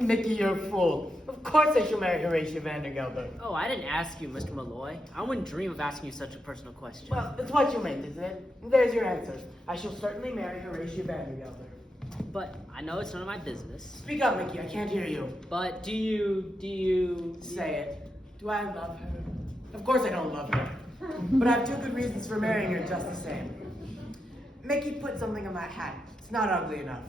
Mickey, you're a fool. Of course I shall marry Horatia Vandergelder. Oh, I didn't ask you, Mr. Malloy. I wouldn't dream of asking you such a personal question. Well, that's what you meant, isn't it? There's your answer. I shall certainly marry Horatia Vandergelder. But I know it's none of my business. Speak up, Mickey. I can't hear you. But do you... Say it. Do I love her? Of course I don't love her. But I have two good reasons for marrying her just the same. Mickey put something on my hat. It's not ugly enough.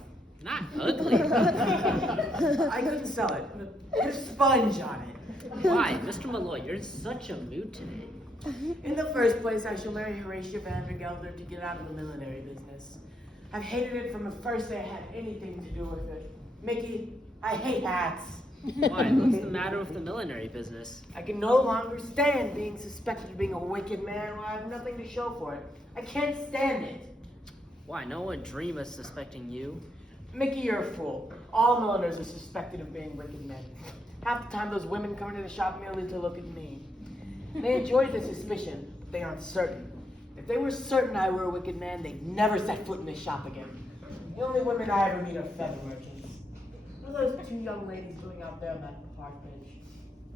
Not ugly. I couldn't sell it. Put a sponge on it. Why, Mr. Malloy, you're in such a mood today. In the first place, I shall marry Horatia Vandergelder to get out of the millinery business. I've hated it from the first day I had anything to do with it. Mickey, I hate hats. Why, what's the matter with the millinery business? I can no longer stand being suspected of being a wicked man while I have nothing to show for it. I can't stand it. Why, no one would dream of suspecting you. Mickey, you're a fool. All milliners are suspected of being wicked men. Half the time those women come into the shop merely to look at me. They enjoy the suspicion, but they aren't certain. If they were certain I were a wicked man, they'd never set foot in this shop again. The only women I ever meet are feather merchants. What are those two young ladies doing out there on that park bench?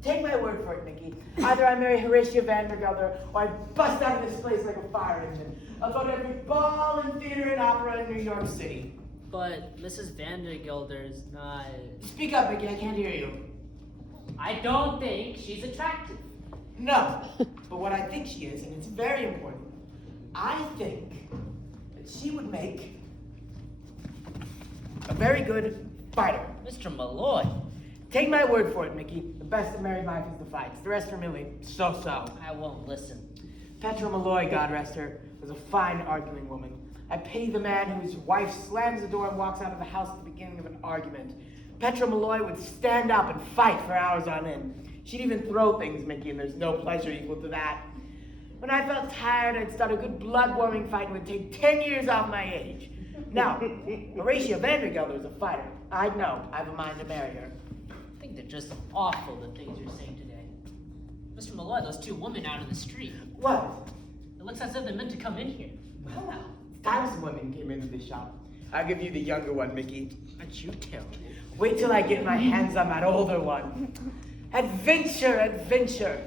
Take my word for it, Mickey. Either I marry Horatia Vandergelder, or I bust out of this place like a fire engine. I'll go to every ball and theater and opera in New York City. But Mrs. Vandergelder's not... Speak up, Mickey. I can't hear you. I don't think she's attractive. No, but what I think she is, and it's very important, I think that she would make a very good fighter. Mr. Malloy, Take my word for it, Mickey. The best of married life is the fights. The rest are merely so-so. I won't listen. Petra Malloy, God rest her, was a fine arguing woman. I pity the man whose wife slams the door and walks out of the house at the beginning of an argument. Petra Malloy would stand up and fight for hours on end. She'd even throw things, Mickey, and there's no pleasure equal to that. When I felt tired, I'd start a good blood-warming fight and would take 10 years off my age. Now, Horatia Vandergelder is a fighter. I know. I have a mind to marry her. I think they're just awful, the things you're saying today. Mr. Malloy, those two women out in the street. What? It looks as if they meant to come in here. Well, it's time some women came into the shop. I'll give you the younger one, Mickey. Aren't you terrible? Wait till I get my hands on that older one. Adventure, adventure.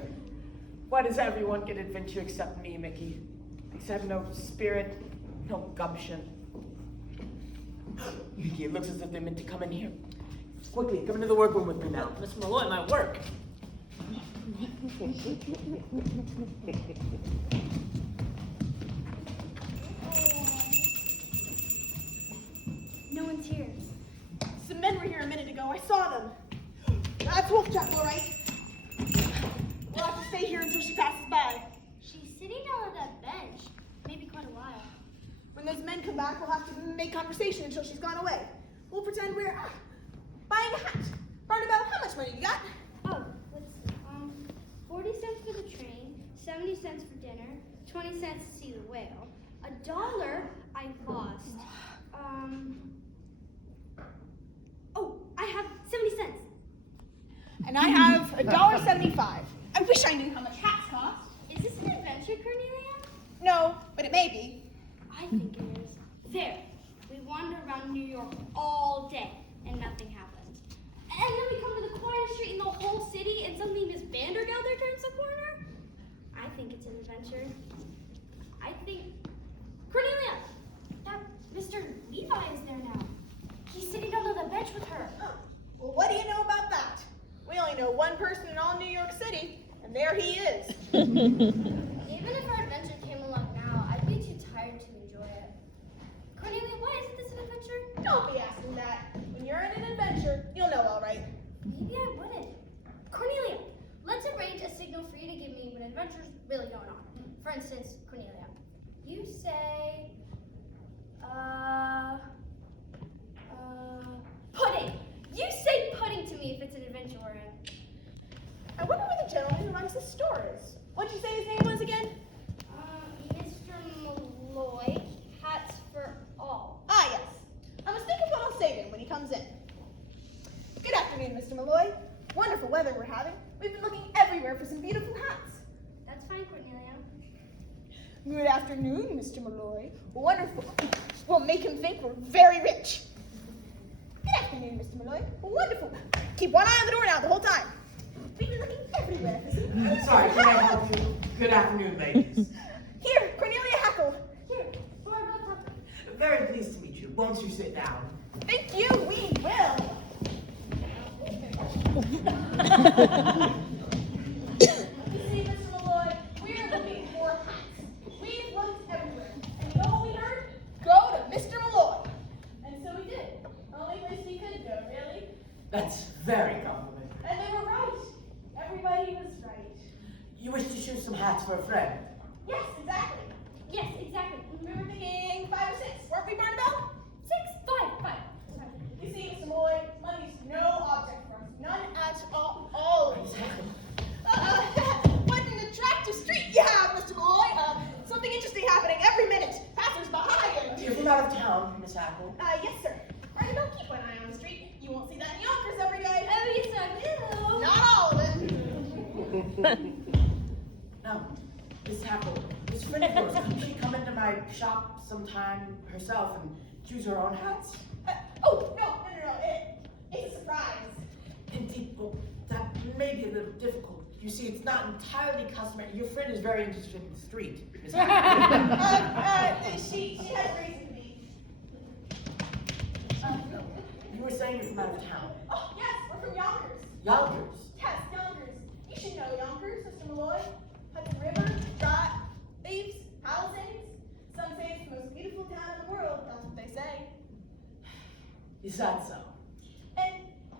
Why does everyone get adventure except me, Mickey? These have no spirit, no gumption. Mickey, it looks as if they meant to come in here. Quickly, come into the workroom with me now. Mr. Malloy, my work. No one's here. Some men were here a minute ago. I saw them. That's Wolfjack, all right. We'll have to stay here until she passes by. She's sitting down on that bench. Maybe quite a while. When those men come back, we'll have to make conversation until she's gone away. We'll pretend we're buying a hat. Barnabelle, how much money you got? Oh, let's see. 40 cents for the train, 70 cents for dinner, 20 cents to see the whale. $1 I lost. Oh, I have 70 cents. And I have $1.75. I wish I knew how much hats cost. Is this an adventure, Cornelia? No, but it may be. I think it is. There. We wander around New York all day and nothing happens. And then we come to the corner street in the whole city and suddenly Miss Vandergelder turns the corner? I think it's an adventure. I think... Cornelia! That Mr. Levi is there now. He's sitting down on the bench with her. Well, what do you know about that? We only know one person in all New York City, and there he is. Even if our adventure came along now, I'd be too tired to enjoy it. Cornelia, why isn't this an adventure? Don't be asking that. When you're in an adventure, you'll know all right. Maybe I wouldn't. Cornelia, let's arrange a signal for you to give me when adventure's really going on. For instance, Cornelia, you say, pudding. You say pudding to me if it's an adventure we're in. I wonder where the gentleman who runs the store is. What'd you say his name was again? Mr. Malloy, hats for all. Ah, yes. I must think of what I'll say to him when he comes in. Good afternoon, Mr. Malloy. Wonderful weather we're having. We've been looking everywhere for some beautiful hats. That's fine, Cornelia. Good afternoon, Mr. Malloy. Wonderful. We'll make him think we're very rich. Good afternoon, afternoon, Mr. Malloy. Wonderful. Keep one eye on the door now the whole time. We've been looking everywhere for some... Sorry, can I help you? Good afternoon, ladies. Here, Cornelia Hackle. Here, Barbara Tucker. Very pleased to meet you. Won't you sit down? Thank you, we will. You see, Mr. Malloy, we're looking for hats. We've looked everywhere. And you know what we heard? Go to Mr. Malloy. And so we did. Only place we could go, really. That's very complimentary. And they were right. Everybody was right. You wish to choose some hats for a friend? Yes, exactly. Yes, exactly. We were thinking 5 or 6, weren't we, Barnabelle? 6, 5, 5. You see, Mr. Malloy, money's no object for us. None at all. Exactly. What an attractive street you have, Mr. Malloy. Something interesting happening every minute. Passers by and... You're from out of town, Miss Hackle. Yes, sir. Barnabelle, keep one eye on the street. You won't see that in Yonkers every day. Oh, yes, I will. Not all of it. Now, Miss Hackle, this friend of yours, could she come into my shop sometime herself and choose her own hats? Oh, no. It's a surprise. Indeed, well, that may be a little difficult. You see, it's not entirely customary. Your friend is very interested in the street, Miss Hackle. She has reason to be. You were saying you're from out of town. Oh, yes, we're from Yonkers. Yonkers. Yes, Yonkers. You should know Yonkers, Mr. Malloy. Hudson River, Thieves, Palisades. Some say it's the most beautiful town in the world. That's what they say. Is that so? And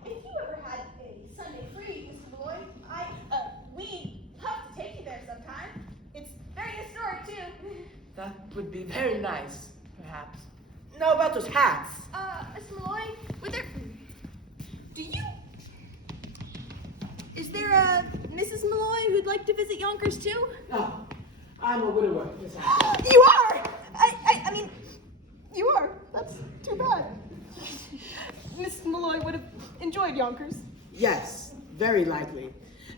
if you ever had a Sunday free, Mr. Malloy, we'd love to take you there sometime. It's very historic, too. That would be very nice, perhaps. No, about those hats. Mr. Malloy, is there a Mrs. Malloy who'd like to visit Yonkers, too? No, I'm a widower, Miss Hackle. You are! I mean, you are. That's too bad. Miss Malloy would have enjoyed Yonkers. Yes, very likely.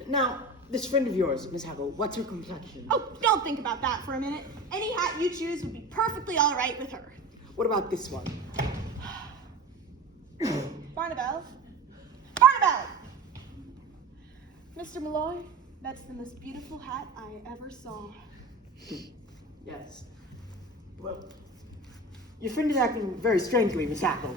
Now, this friend of yours, Miss Hackle, what's her complexion? Oh, don't think about that for a minute. Any hat you choose would be perfectly all right with her. What about this one? Barnabelle? Mr. Malloy, that's the most beautiful hat I ever saw. Yes. Well, your friend is acting very strangely, Miss Hackle.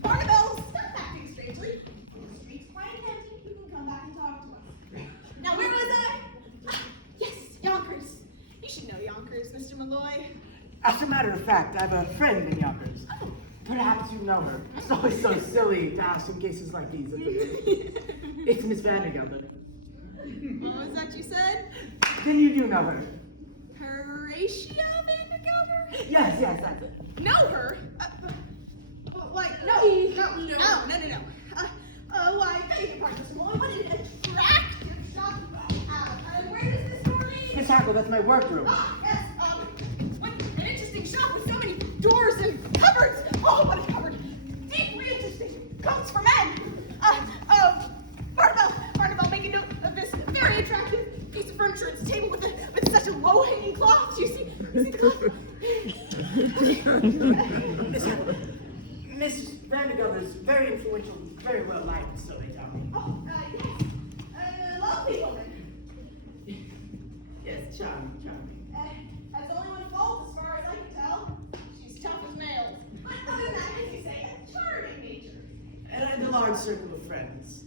Barnabelle, stop acting strangely. The street's quite empty. You can come back and talk to us. Now, where was I? Yes, Yonkers. You should know Yonkers, Mr. Malloy. As a matter of fact, I have a friend in Yonkers. Perhaps you know her. It's always so silly to ask in cases like these. It's Miss Vandergelder. What was that you said? Then you do know her. Horatia Vandergelder? Yes, that's it. Know her? Why, no. Why, beg your pardon, Mr. Malloy. What an attractive shop you have. Where does this door lead? Miss Hackle, that's my workroom. Ah, yes, what an interesting shop with so many doors and cupboards. Oh, what a cupboard. Deeply interesting. Coats for men. Barnabelle, make a note of this very attractive piece of furniture. It's a table with such a low-hanging cloth. You see the cloth? Miss Hackle, Miss Vandergelder is very influential, very well liked, so they tell me. Oh, yes. Lovely woman. Yes, charming. Has only one fault as far as I can tell. She's tough as nails. But other than that, as you say, a charming nature. And a large circle of friends.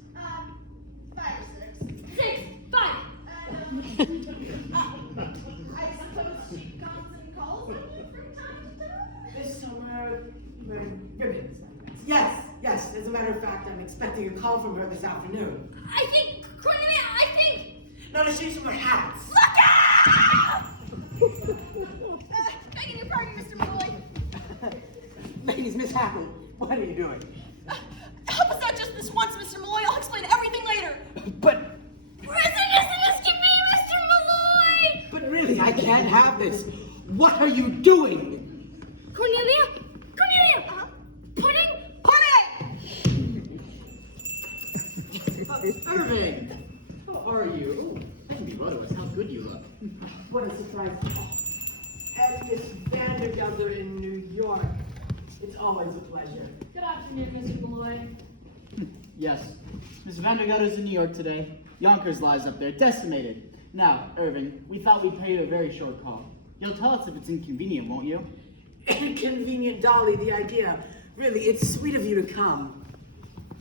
5 or 6. 6, 5. I suppose she comes and calls on you from time to time? This summer, wearing ribbons. Yes. As a matter of fact, I'm expecting a call from her this afternoon. Cornelia, No, she's from her hats. Begging your pardon, Mr. Malloy. Ladies, Miss Hackle, what are you doing? Help us out just this once, Mr. Malloy. I'll explain everything later. But But really, I can't have this. What are you doing? Cornelia? Pudding? Irving! How are you? I can be Rhodomus. How good you look. What a surprise. As Miss Vandergelder in New York, it's always a pleasure. Good afternoon. afternoon, Mr. Malloy. Yes. Miss Vandergutter's in New York today. Yonkers lies up there, decimated. Now, Irving, we thought we'd pay you a very short call. You'll tell us if it's inconvenient, won't you? Inconvenient, Dolly, the idea. Really, it's sweet of you to come.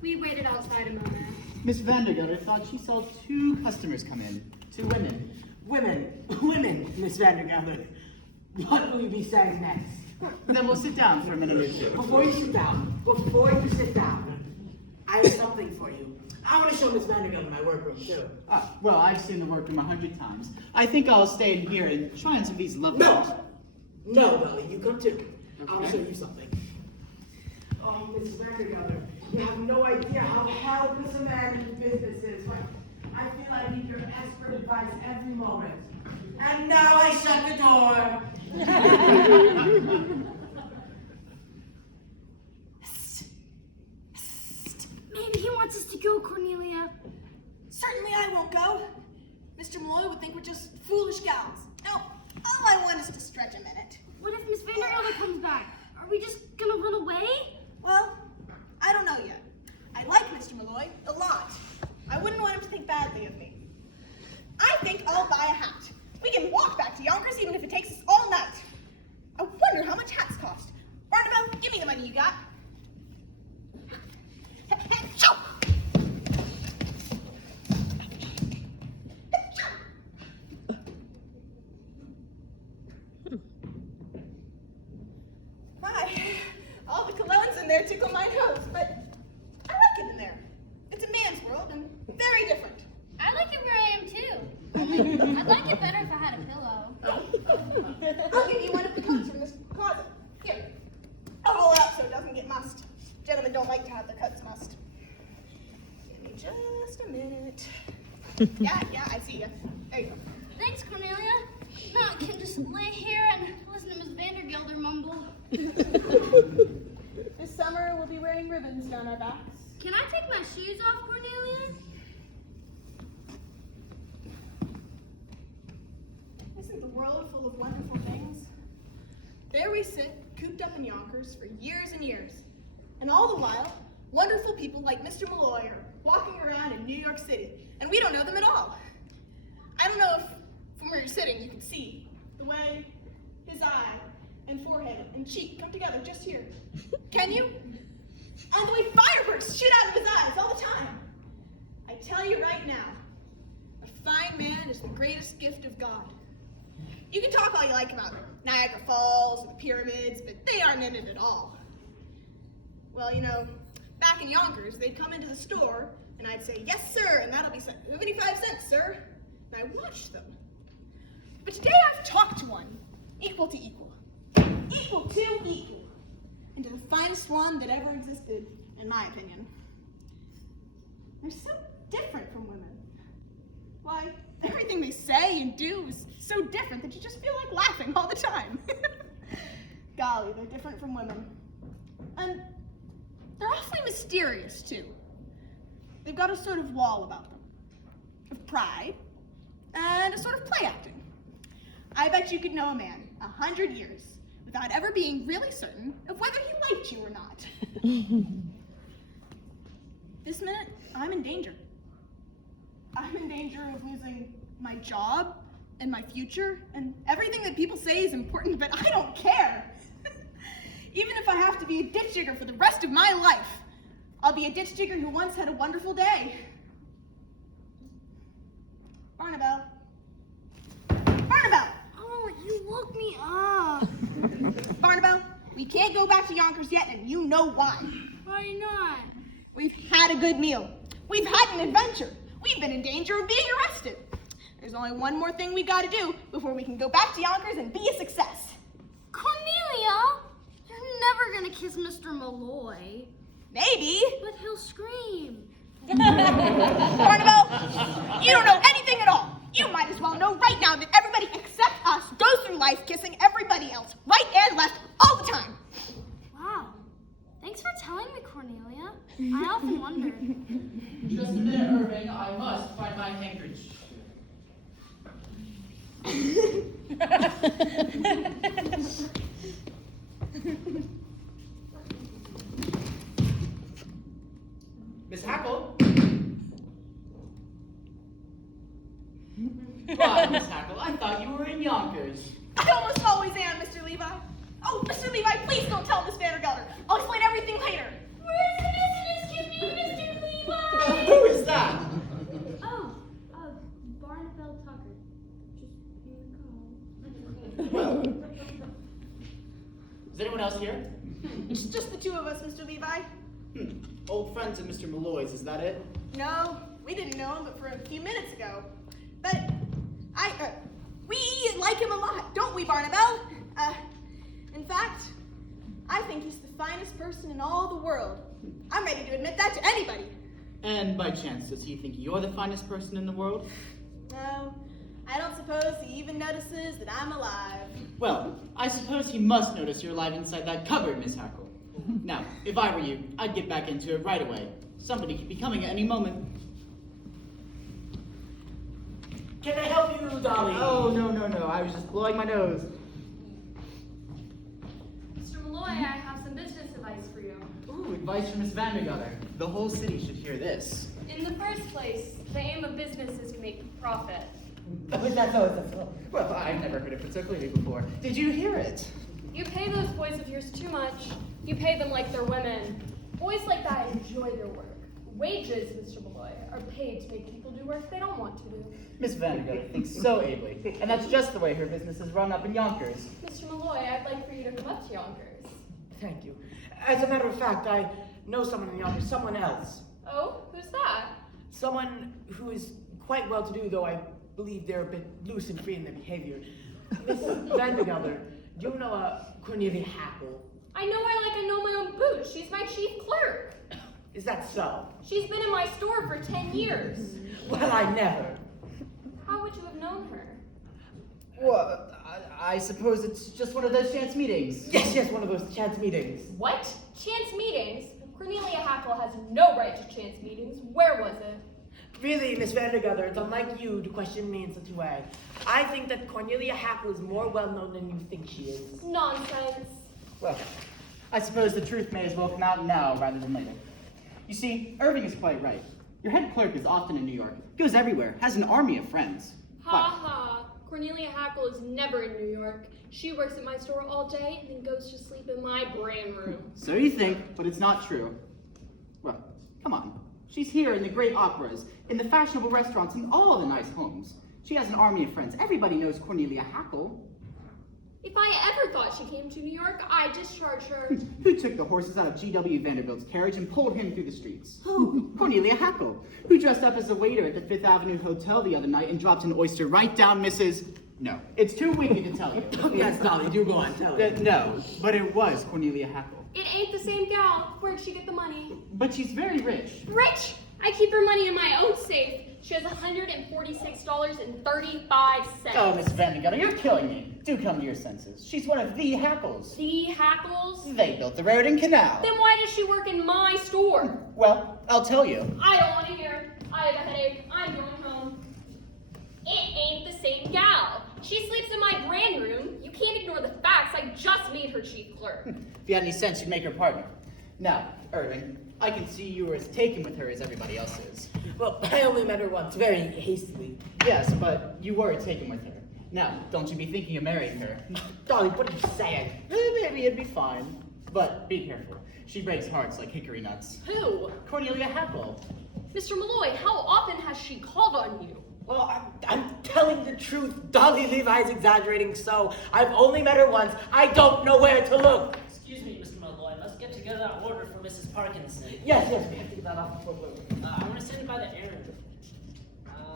We waited outside a moment. Miss Vandergutter thought she saw 2 customers come in. 2 women. Women, Miss Vandergather. What will you be saying next? Then we'll sit down for a minute or two. Before you sit down, I have something for you. I want to show Miss Vandergather my workroom, too. Well, I've seen the workroom 100 times. I think I'll stay in here and try on some of these lovely... No, Dolly, you come too. I'll show you something. Oh, Miss Vandergather, you have no idea how helpless a man in business is. I feel I need your expert advice every moment. And now I shut the door. Maybe he wants us to go, Cornelia. Certainly I won't go. Mr. Malloy would think we're just foolish gals. No, all I want is to stretch a minute. What if Miss Vandergelder comes back? Are we just gonna run away? Well, I don't know yet. I like Mr. Malloy a lot. I wouldn't want him to think badly of me. I think I'll buy a hat. We can walk back to Yonkers even if it takes us all night. I wonder how much hats cost. Barnabelle, give me the money you got. My, all the colognes in there tickle my nose, but I like it in there. It's a man's world and very different. I like it where I am too. I'd like it better if I had a pillow. I'll give you one of the coats from this closet. Here. I'll roll it up so it doesn't get mussed. Gentlemen don't like to have their coats mussed. Give me just a minute. Yeah, I see ya. There you go. Thanks, Cornelia. Now I can just lay here and listen to Miss Vandergelder mumble. This summer we'll be wearing ribbons down our backs. Can I take my shoes off, Cornelia? Isn't the world full of wonderful things? There we sit, cooped up in Yonkers for years and years. And all the while, wonderful people like Mr. Malloy are walking around in New York City, and we don't know them at all. I don't know if from where you're sitting you can see the way his eye and forehead and cheek come together just here. Can you? And the way fireworks shoot out of his eyes all the time. I tell you right now, a fine man is the greatest gift of God. You can talk all you like about Niagara Falls and the pyramids, but they aren't in it at all. Well, you know, back in Yonkers, they'd come into the store, and I'd say, "Yes, sir," and that'll be 75 cents, sir. And I watched them. But today I've talked to one, equal to equal. Equal to equal. And to the finest one that ever existed, in my opinion. They're so different from women. Why, everything they say and do is so different that you just feel like laughing all the time. Golly, they're different from women. And they're awfully mysterious, too. They've got a sort of wall about them, of pride, and a sort of play acting. I bet you could know a man 100 years without ever being really certain of whether he liked you or not. This minute, I'm in danger. I'm in danger of losing my job and my future and everything that people say is important, but I don't care. Even if I have to be a ditch digger for the rest of my life, I'll be a ditch digger who once had a wonderful day. Barnabelle. Barnabelle! Oh, you woke me up. Barnabelle, we can't go back to Yonkers yet, and you know why. Why not? We've had a good meal. We've had an adventure. We've been in danger of being arrested. There's only one more thing we gotta do before we can go back to Yonkers and be a success. Cornelia, you're never gonna kiss Mr. Malloy. Maybe. But he'll scream. Barnabelle, you don't know anything at all. You might as well know right now that everybody except us goes through life kissing everybody else, right and left, all the time. Wow. Thanks for telling me, Cornelia. I often wonder. Just a minute, Irving. I must find my handkerchief. Hackle. Why, Miss Hackle? I thought you were in Yonkers. I almost always am, Mr. Levi. Oh, Mr. Levi, please don't tell Miss Vandergelder. I'll explain everything later. Where's the messages? Give me Mr. Levi! Who is that? Oh, Barnabelle Tucker. Just here Well, is anyone else here? It's just the two of us, Mr. Levi. Old friends of Mr. Malloy's, is that it? No, we didn't know him but for a few minutes ago. But we like him a lot, don't we, Barnabelle? In fact, I think he's the finest person in all the world. I'm ready to admit that to anybody. And by chance, does he think you're the finest person in the world? No, I don't suppose he even notices that I'm alive. Well, I suppose he must notice you're alive inside that cupboard, Miss Hackle. Now, if I were you, I'd get back into it right away. Somebody could be coming at any moment. Can I help you, Dolly? Oh, no. I was just blowing my nose. Mr. Malloy, I have some business advice for you. Ooh, advice from Miss Vandergelder. The whole city should hear this. In the first place, the aim of business is to make profit. Is that so? Well, I've never heard it put so clearly before. Did you hear it? You pay those boys of yours too much. You pay them like they're women. Boys like that enjoy their work. Wages, Mr. Malloy, are paid to make people do work they don't want to do. Miss Vandergelder thinks so ably, and that's just the way her business is run up in Yonkers. Mr. Malloy, I'd like for you to come up to Yonkers. Thank you. As a matter of fact, I know someone in Yonkers, someone else. Oh, who's that? Someone who is quite well-to-do, though I believe they're a bit loose and free in their behavior. Miss Vandergelder, do you know Cornelia Hackle? I know her like I know my own boots. She's my chief clerk. Is that so? She's been in my store for 10 years. Well, I never. How would you have known her? Well, I suppose it's just one of those chance meetings. Yes, one of those chance meetings. What? Chance meetings? Cornelia Hackle has no right to chance meetings. Where was it? Really, Miss Vandergelder, it's unlike you to question me in such a way. I think that Cornelia Hackle is more well-known than you think she is. Nonsense. Well, I suppose the truth may as well come out now rather than later. You see, Irving is quite right. Your head clerk is often in New York, goes everywhere, has an army of friends. Ha ha. Cornelia Hackle is never in New York. She works at my store all day and then goes to sleep in my brand room. So you think, but it's not true. Well, come on. She's here in the great operas, in the fashionable restaurants, in all the nice homes. She has an army of friends. Everybody knows Cornelia Hackle. If I ever thought she came to New York, I'd discharge her. Who took the horses out of G.W. Vanderbilt's carriage and pulled him through the streets? Who? Cornelia Hackle, who dressed up as a waiter at the Fifth Avenue Hotel the other night and dropped an oyster right down Mrs. No, it's too wicked to tell you. Yes, Dolly, do go on, tell me. No, but it was Cornelia Hackle. It ain't the same gal. Where'd she get the money? But she's very rich. Rich? I keep her money in my own safe. She has $146.35. Oh, Miss Vandergelder, you're killing me. Do come to your senses. She's one of the Hackles. The Hackles? They built the road and canal. Then why does she work in my store? Well, I'll tell you. I don't want to hear. I have a headache. I'm going home. It ain't the same gal. She sleeps in my brand room. You can't ignore the facts. I just made her chief clerk. If you had any sense, you'd make her partner. Now, Irving, I can see you were as taken with her as everybody else is. Well, I only met her once, very hastily. Yes, but you were taken with her. Now, don't you be thinking of marrying her. Dolly, what are you saying? Maybe it'd be fine. But be careful. She breaks hearts like hickory nuts. Who? Cornelia Hackle. Mr. Malloy, how often has she called on you? Well, I'm telling the truth. Dolly Levi's exaggerating, so I've only met her once. I don't know where to look. Excuse me, Mr. Malloy. Let's get together that order for Mrs. Parkinson. Yes, we have to get that off before we I want to send it by the errand.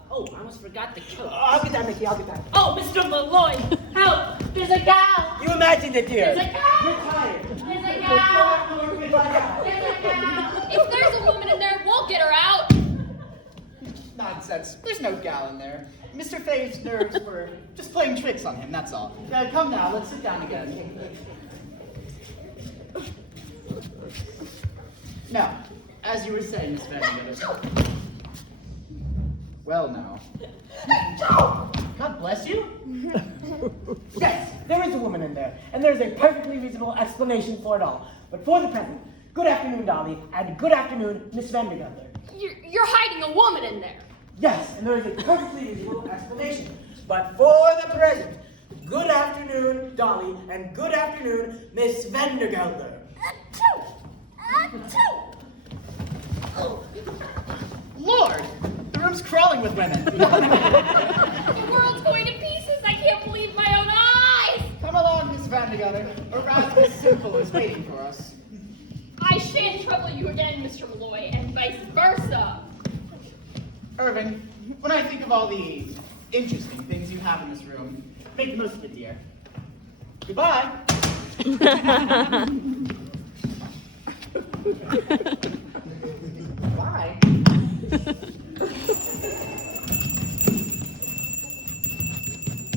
Oh, I almost forgot the coat. I'll get that, Mickey, I'll get that. Oh, Mr. Malloy! Help! There's a gal! You imagined it, dear. There's a gal! You're tired. There's a gal! There's a gal! If there's a woman in there, we'll get her out! Nonsense. There's no gal in there. Mr. Faye's nerves were just playing tricks on him, that's all. Come now, let's sit down again. Now, as you were saying, Miss Vandergelder. Well, now. God bless you. Yes, there is a woman in there, and there's a perfectly reasonable explanation for it all. But for the present, good afternoon, Dolly, and good afternoon, Miss Vandergelder. You're hiding a woman in there. Yes, and there is a perfectly reasonable explanation. But for the present, good afternoon, Dolly, and good afternoon, Miss Vandergelder. Lord, the room's crawling with women. The world's going to pieces. I can't believe my own eyes. Come along, Miss Vandergelder, or Rasmus Simple is waiting for us. I shan't trouble you again, Mr. Malloy, and vice versa. Irving, when I think of all the interesting things you have in this room, make the most of it, dear. Goodbye. Bye.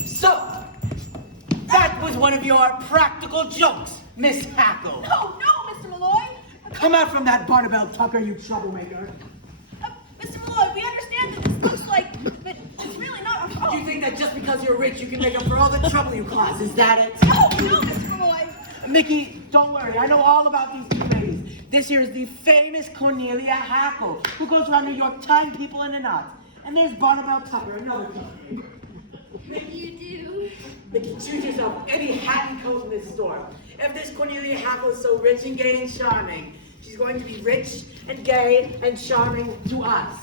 So, that was one of your practical jokes, Miss Hackle. No, Mr. Malloy. Come out from that Barnabelle Tucker, you troublemaker. Mr. Malloy, we understand that this looks like, but it's really not our fault. You think that just because you're rich, you can make up for all the trouble you cause? Is that it? No, Mr. Malloy. Mickey, don't worry. I know all about these two ladies. This here is the famous Cornelia Hackle, who goes around New York tying people in a knot. And there's Barnabelle Tucker, another cupcake. You do. Mickey, choose yourself any hat and coat in this store. If this Cornelia Hackle is so rich and gay and charming, she's going to be rich and gay and charming to us.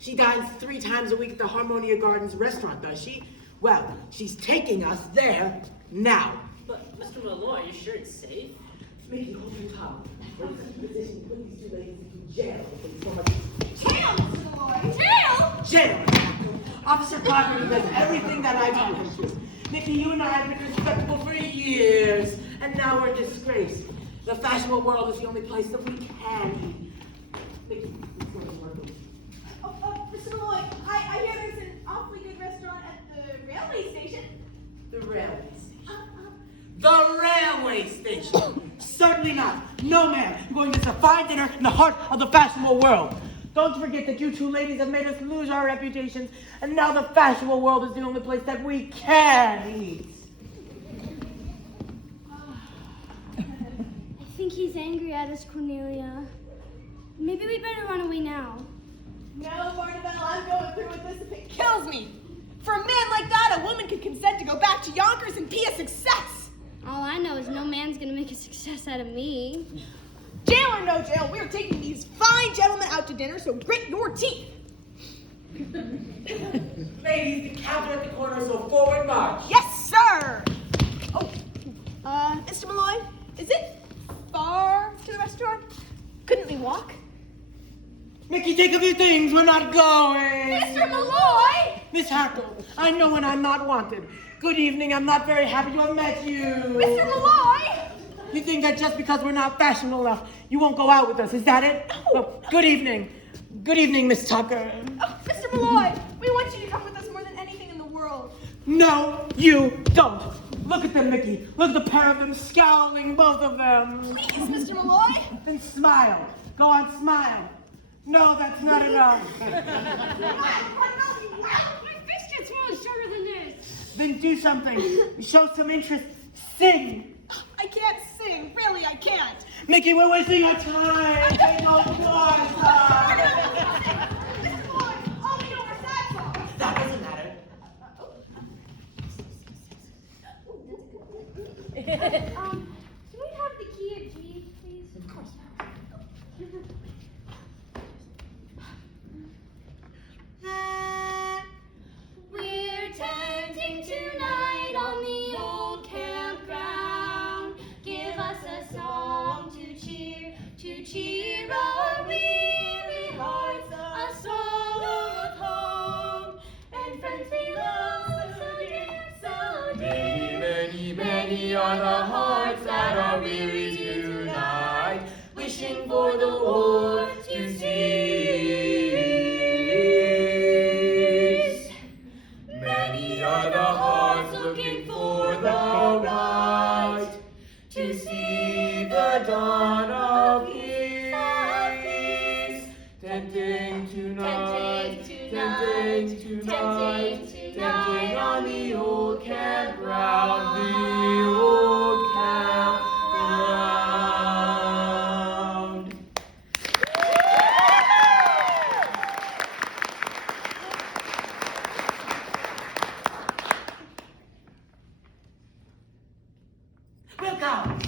She dines 3 times a week at the Harmonia Gardens restaurant, does she? Well, she's taking us there now. But, Mr. Malloy, you sure it's safe? Mickey, hold your tongue. We're in such a position to put these 2 ladies into jail if they so much. Tail, Mr. Malloy. Tail? Jail! Officer Cochrane does everything that I tell him to. Mickey, you and I have been respectable for years, and now we're disgraced. The fashionable world is the only place that we can eat. Mickey, let's go to work. Mr. Malloy, I hear there's an awfully good restaurant at the railway station. The railway station. The railway station! Certainly not. No, ma'am. You're going to get a fine dinner in the heart of the fashionable world. Don't forget that you 2 ladies have made us lose our reputations, and now the fashionable world is the only place that we can eat. I think he's angry at us, Cornelia. Maybe we better run away now. No, Barnabelle, I'm going through with this if it kills me. For a man like that, a woman could consent to go back to Yonkers and be a success. All I know is no man's gonna make a success out of me. Jail or no jail, we're taking these fine gentlemen out to dinner, so grit your teeth. Ladies, the counter at the corner, so forward march. Yes, sir. Oh, Mr. Malloy, is it far to the restaurant? Couldn't we walk? Mickey, take a few things. We're not going. Mr. Malloy! Miss Hackle, I know when I'm not wanted. Good evening. I'm not very happy to have met you. Mr. Malloy! You think that just because we're not fashionable enough, you won't go out with us? Is that it? Well, good evening. Good evening, Miss Tucker. Oh, Mr. Malloy, we want you to come with us more than anything in the world. No, you don't. Look at them, Mickey. Look at the pair of them scowling, both of them. Please, Mr. Malloy. Then smile. Go on, smile. No, that's not enough. My fist gets more shorter than this. Then do something. Show some interest. Sing. I can't sing. Really, I can't. Mickey, we're wasting our time. They don't want us. Mr. Malloy, all we know are sad songs. That doesn't matter. Can we have the key of G, please? Of course. We're tenting tonight on the old campground. Give us a song to cheer our weary hearts. A song of home and friends we love so dear, so dear. Many are the hearts that are weary tonight, wishing for the war to cease. Many are the hearts looking for the right to see the dawn of peace. Tenting tonight, tenting tonight, tenting on the old campground, the old campground. Now,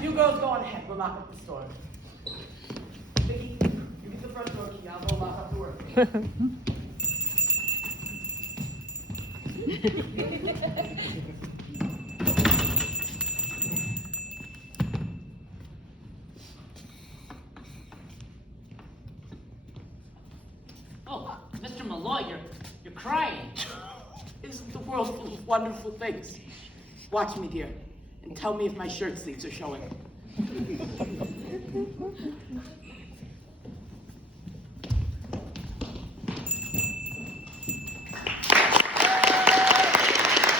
you girls go on ahead. We'll lock up the store. Vicky, you get the front door key. I'll go lock up the work. Oh, Mr. Malloy, you're crying. Isn't the world full of wonderful things? Watch me, dear, and tell me if my shirt sleeves are showing.